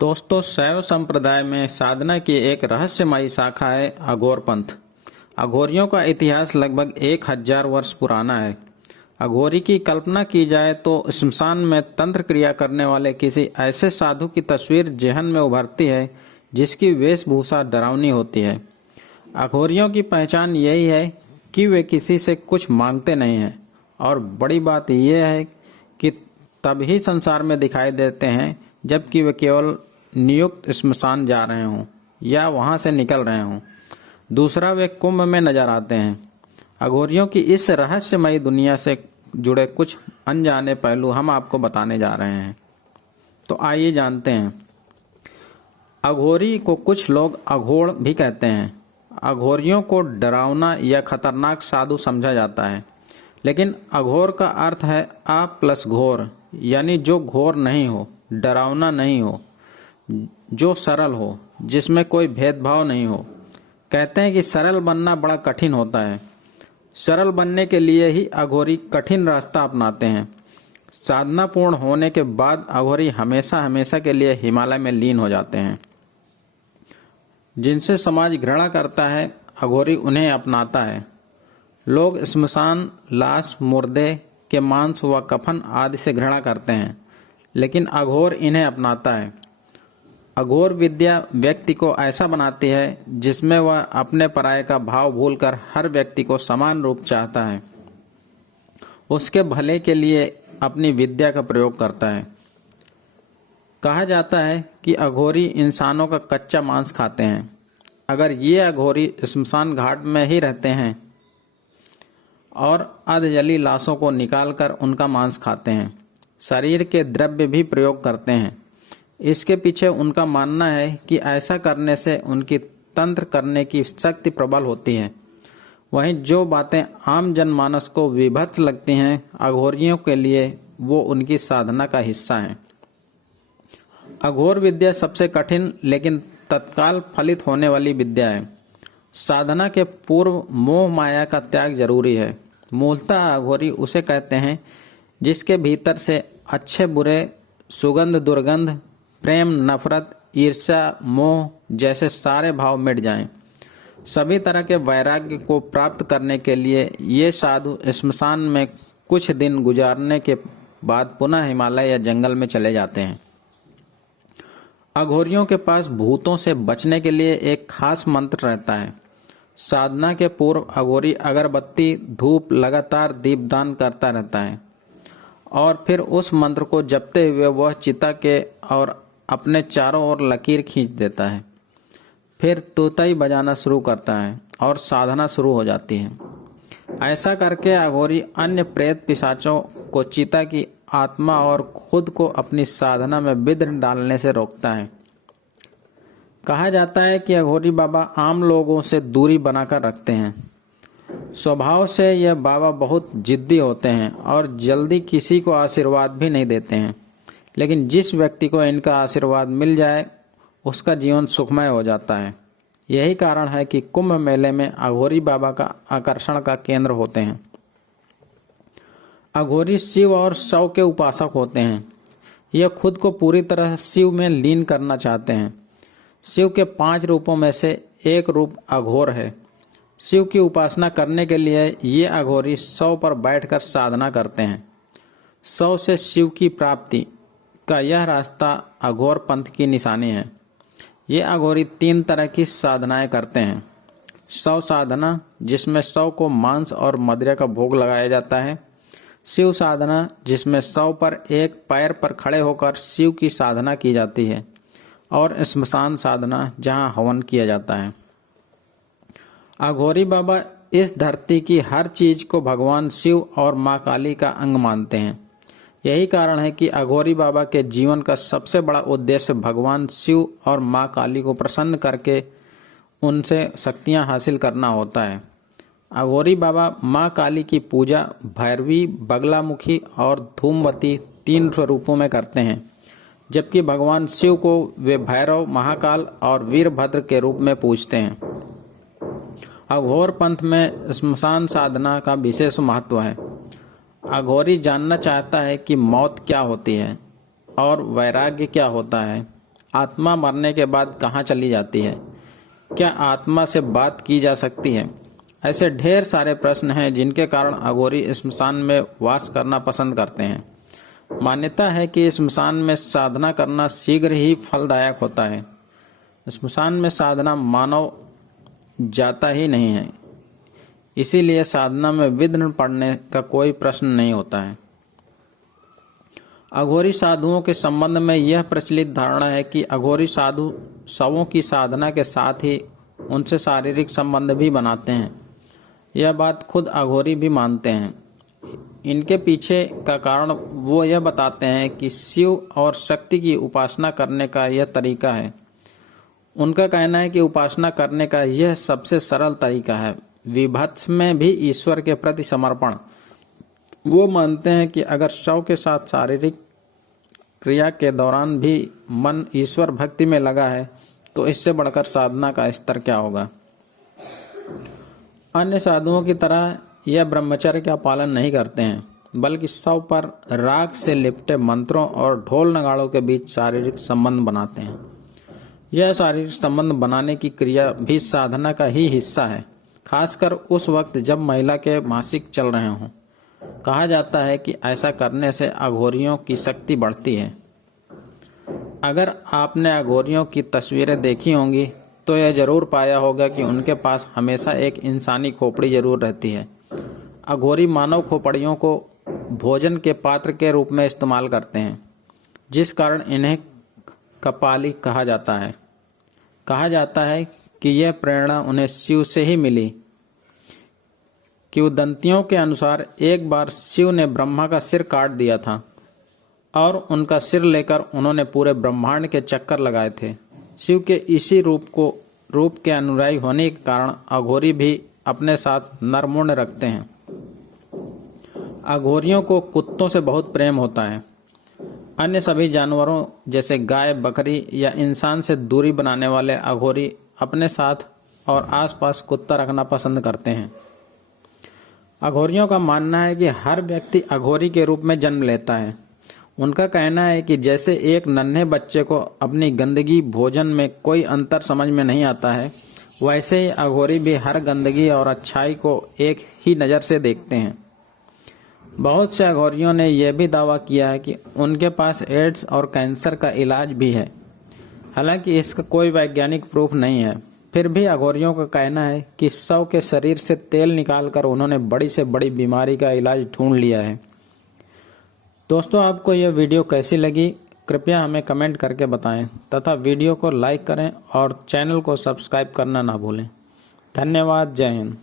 दोस्तों, शैव संप्रदाय में साधना की एक रहस्यमयी शाखा है अघोर पंथ। अघोरियों का इतिहास लगभग 1000 वर्ष पुराना है। अघोरी की कल्पना की जाए तो श्मशान में तंत्र क्रिया करने वाले किसी ऐसे साधु की तस्वीर जेहन में उभरती है जिसकी वेशभूषा डरावनी होती है। अघोरियों की पहचान यही है कि वे किसी से कुछ मांगते नहीं हैं और बड़ी बात यह है कि तभी संसार में दिखाई देते हैं जबकि वे केवल नियुक्त श्मशान जा रहे हों या वहां से निकल रहे हों। दूसरा, वे कुंभ में नजर आते हैं। अघोरियों की इस रहस्यमयी दुनिया से जुड़े कुछ अनजाने पहलू हम आपको बताने जा रहे हैं। तो आइए जानते हैं। अघोरी को कुछ लोग अघोर भी कहते हैं। अघोरियों को डरावना या खतरनाक साधु समझा जाता है, लेकिन अघोर का अर्थ है अ प्लस घोर, यानी जो घोर नहीं हो, डरावना नहीं हो, जो सरल हो, जिसमें कोई भेदभाव नहीं हो। कहते हैं कि सरल बनना बड़ा कठिन होता है। सरल बनने के लिए ही अघोरी कठिन रास्ता अपनाते हैं। साधना पूर्ण होने के बाद अघोरी हमेशा हमेशा के लिए हिमालय में लीन हो जाते हैं। जिनसे समाज घृणा करता है, अघोरी उन्हें अपनाता है। लोग श्मशान, लाश, मुर्दे के मांस व कफन आदि से घृणा करते हैं, लेकिन अघोर इन्हें अपनाता है। अघोर विद्या व्यक्ति को ऐसा बनाती है जिसमें वह अपने पराये का भाव भूलकर हर व्यक्ति को समान रूप चाहता है, उसके भले के लिए अपनी विद्या का प्रयोग करता है। कहा जाता है कि अघोरी इंसानों का कच्चा मांस खाते हैं। अगर ये अघोरी श्मशान घाट में ही रहते हैं और अधजली लाशों को निकालकर उनका मांस खाते हैं, शरीर के द्रव्य भी प्रयोग करते हैं। इसके पीछे उनका मानना है कि ऐसा करने से उनकी तंत्र करने की शक्ति प्रबल होती है। वहीं जो बातें आम जनमानस को विभत्स लगती हैं, अघोरियों के लिए वो उनकी साधना का हिस्सा हैं। अघोर विद्या सबसे कठिन लेकिन तत्काल फलित होने वाली विद्या है। साधना के पूर्व मोह माया का त्याग जरूरी है। मूलतः अघोरी उसे कहते हैं जिसके भीतर से अच्छे बुरे, सुगंध दुर्गंध, प्रेम नफरत, ईर्ष्या मोह जैसे सारे भाव मिट जाएं। सभी तरह के वैराग्य को प्राप्त करने के लिए ये साधु श्मशान में कुछ दिन गुजारने के बाद पुनः हिमालय या जंगल में चले जाते हैं। अघोरियों के पास भूतों से बचने के लिए एक खास मंत्र रहता है। साधना के पूर्व अघोरी अगरबत्ती, धूप, लगातार दीपदान करता रहता है और फिर उस मंत्र को जपते हुए वह चिता के और अपने चारों ओर लकीर खींच देता है। फिर तुतई बजाना शुरू करता है और साधना शुरू हो जाती है। ऐसा करके अघोरी अन्य प्रेत पिशाचों को चिता की आत्मा और खुद को अपनी साधना में विघ्न डालने से रोकता है। कहा जाता है कि अघोरी बाबा आम लोगों से दूरी बनाकर रखते हैं। स्वभाव से यह बाबा बहुत जिद्दी होते हैं और जल्दी किसी को आशीर्वाद भी नहीं देते हैं, लेकिन जिस व्यक्ति को इनका आशीर्वाद मिल जाए उसका जीवन सुखमय हो जाता है। यही कारण है कि कुंभ मेले में अघोरी बाबा का आकर्षण का केंद्र होते हैं। अघोरी शिव और शव के उपासक होते हैं। यह खुद को पूरी तरह शिव में लीन करना चाहते हैं। शिव के 5 रूपों में से एक रूप अघोर है। शिव की उपासना करने के लिए ये अघोरी शव पर बैठकर साधना करते हैं। शव से शिव की प्राप्ति का यह रास्ता अघोर पंथ की निशानी है। ये अघोरी 3 तरह की साधनाएं करते हैं। शव साधना, जिसमें शव को मांस और मदिरा का भोग लगाया जाता है। शिव साधना, जिसमें शव पर एक पैर पर खड़े होकर शिव की साधना की जाती है। और श्मशान साधना, जहां हवन किया जाता है। अघोरी बाबा इस धरती की हर चीज को भगवान शिव और माँ काली का अंग मानते हैं। यही कारण है कि अघोरी बाबा के जीवन का सबसे बड़ा उद्देश्य भगवान शिव और माँ काली को प्रसन्न करके उनसे शक्तियां हासिल करना होता है। अघोरी बाबा माँ काली की पूजा भैरवी, बगलामुखी और धूमवती 3 स्वरूपों में करते हैं, जबकि भगवान शिव को वे भैरव, महाकाल और वीरभद्र के रूप में पूजते हैं। अघोर पंथ में श्मशान साधना का विशेष महत्व है। अघोरी जानना चाहता है कि मौत क्या होती है और वैराग्य क्या होता है। आत्मा मरने के बाद कहाँ चली जाती है? क्या आत्मा से बात की जा सकती है? ऐसे ढेर सारे प्रश्न हैं जिनके कारण अघोरी स्मशान में वास करना पसंद करते हैं। मान्यता है कि स्मशान में साधना करना शीघ्र ही फलदायक होता है। स्मशान में साधना मानव जाता ही नहीं है, इसीलिए साधना में विघ्न पड़ने का कोई प्रश्न नहीं होता है। अघोरी साधुओं के संबंध में यह प्रचलित धारणा है कि अघोरी साधु शवों की साधना के साथ ही उनसे शारीरिक संबंध भी बनाते हैं। यह बात खुद अघोरी भी मानते हैं। इनके पीछे का कारण वो यह बताते हैं कि शिव और शक्ति की उपासना करने का यह तरीका है। उनका कहना है कि उपासना करने का यह सबसे सरल तरीका है। विभत्स में भी ईश्वर के प्रति समर्पण। वो मानते हैं कि अगर शव के साथ शारीरिक क्रिया के दौरान भी मन ईश्वर भक्ति में लगा है तो इससे बढ़कर साधना का स्तर क्या होगा। अन्य साधुओं की तरह यह ब्रह्मचर्य का पालन नहीं करते हैं, बल्कि शव पर राख से लिपटे मंत्रों और ढोल नगाड़ों के बीच शारीरिक संबंध बनाते हैं। यह शारीरिक संबंध बनाने की क्रिया भी साधना का ही हिस्सा है, खासकर उस वक्त जब महिला के मासिक चल रहे हों। कहा जाता है कि ऐसा करने से अघोरियों की शक्ति बढ़ती है। अगर आपने अघोरियों की तस्वीरें देखी होंगी तो यह जरूर पाया होगा कि उनके पास हमेशा एक इंसानी खोपड़ी जरूर रहती है। अघोरी मानव खोपड़ियों को भोजन के पात्र के रूप में इस्तेमाल करते हैं, जिस कारण इन्हें कपाली कहा जाता है। कहा जाता है कि यह प्रेरणा उन्हें शिव से ही मिली। किंवदंतियों के अनुसार एक बार शिव ने ब्रह्मा का सिर काट दिया था और उनका सिर लेकर उन्होंने पूरे ब्रह्मांड के चक्कर लगाए थे। शिव के इसी रूप के अनुयायी होने के कारण अघोरी भी अपने साथ नरमुंड रखते हैं। अघोरियों को कुत्तों से बहुत प्रेम होता है। अन्य सभी जानवरों जैसे गाय, बकरी या इंसान से दूरी बनाने वाले अघोरी अपने साथ और आसपास कुत्ता रखना पसंद करते हैं। अघोरियों का मानना है कि हर व्यक्ति अघोरी के रूप में जन्म लेता है। उनका कहना है कि जैसे एक नन्हे बच्चे को अपनी गंदगी भोजन में कोई अंतर समझ में नहीं आता है, वैसे ही अघोरी भी हर गंदगी और अच्छाई को एक ही नज़र से देखते हैं। बहुत से अघोरियों ने यह भी दावा किया है कि उनके पास एड्स और कैंसर का इलाज भी है। हालांकि इसका कोई वैज्ञानिक प्रूफ नहीं है, फिर भी अघोरियों का कहना है कि शव के शरीर से तेल निकालकर उन्होंने बड़ी से बड़ी बीमारी का इलाज ढूंढ लिया है। दोस्तों, आपको यह वीडियो कैसी लगी कृपया हमें कमेंट करके बताएं तथा वीडियो को लाइक करें और चैनल को सब्सक्राइब करना ना भूलें। धन्यवाद। जय हिंद।